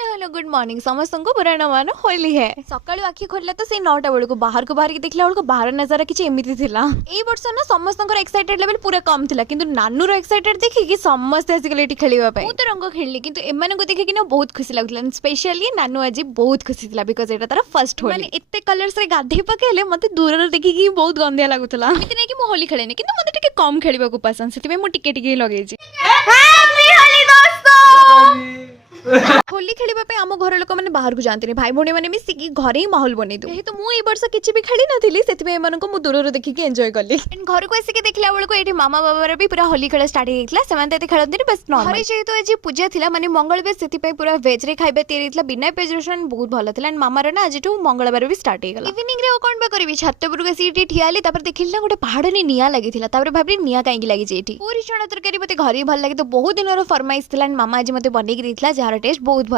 hello hello good morning समस्त को पुरा मान होली है सकाळु आखि खोलिला तो से 9टा बेलू बाहर को बाहर देखला बेलू बाहर नजारा किछि एमिति थिला एई वर्ष ना समस्तंकर एक्साइटेड लेवल पूरा कम थिला किंतु नानू रो एक्साइटेड देखि कि समस्त आसिकले एठी खेलिबा पय मु तो रंग खेलली किंतु एमाने को देखि कि ना बहुत खुशी लागुतला स्पेशली नानू आज बहुत खुशी थिला बिकॉज़ एटा तार फर्स्ट होली माने एते कलर्स रे गाधे पकेले मते दूर रे देखि कि बहुत गंदिया लागुतला एमिति नै कि मु होली खेलेनी किंतु मते टिके कम खेलिबा को पसंद सेति मु टिके टिके लगेई छी हैप्पी होली दोस्तों होली खेलिबा पे आम घर लोक माने बाहर को जानते भाई भौणी माने मिसिकी घरे ही माहौल बनै दो तो मु ए वर्ष किछि भी खेली नथिली सेति में एमन को मु दूर रे देखि के एन्जॉय करली एंड घर को एसे के देखला बेल को एठी मामा बाबा रे भी पूरा होली खेल स्टार्ट हेतला सेमान ते खेलत नहीं बस नॉर्मल घरे जेतो आज पूजा थिला माने मंगलवार सेति पे पूरा वेज रे खाइबा तयारी थिला बिना पेज रसुन बहुत भलो थिला एंड मामा रे ना आज टू मंगलवार भी स्टार्ट हे गेला इवनिंग रे कोन बा करबी छत्ते पर के सीटी ठियाली तापर देखिल ना गोटे पहाड़ ने निया लागि थिला तापर भाबली निया काई लागि जे एठी पूरी चना तरकारी मते घरे भल लागि तो बहुत दिन रो फरमाइश थिला एंड मामा आज मते बनै के दिथला जार टेस्ट बहुत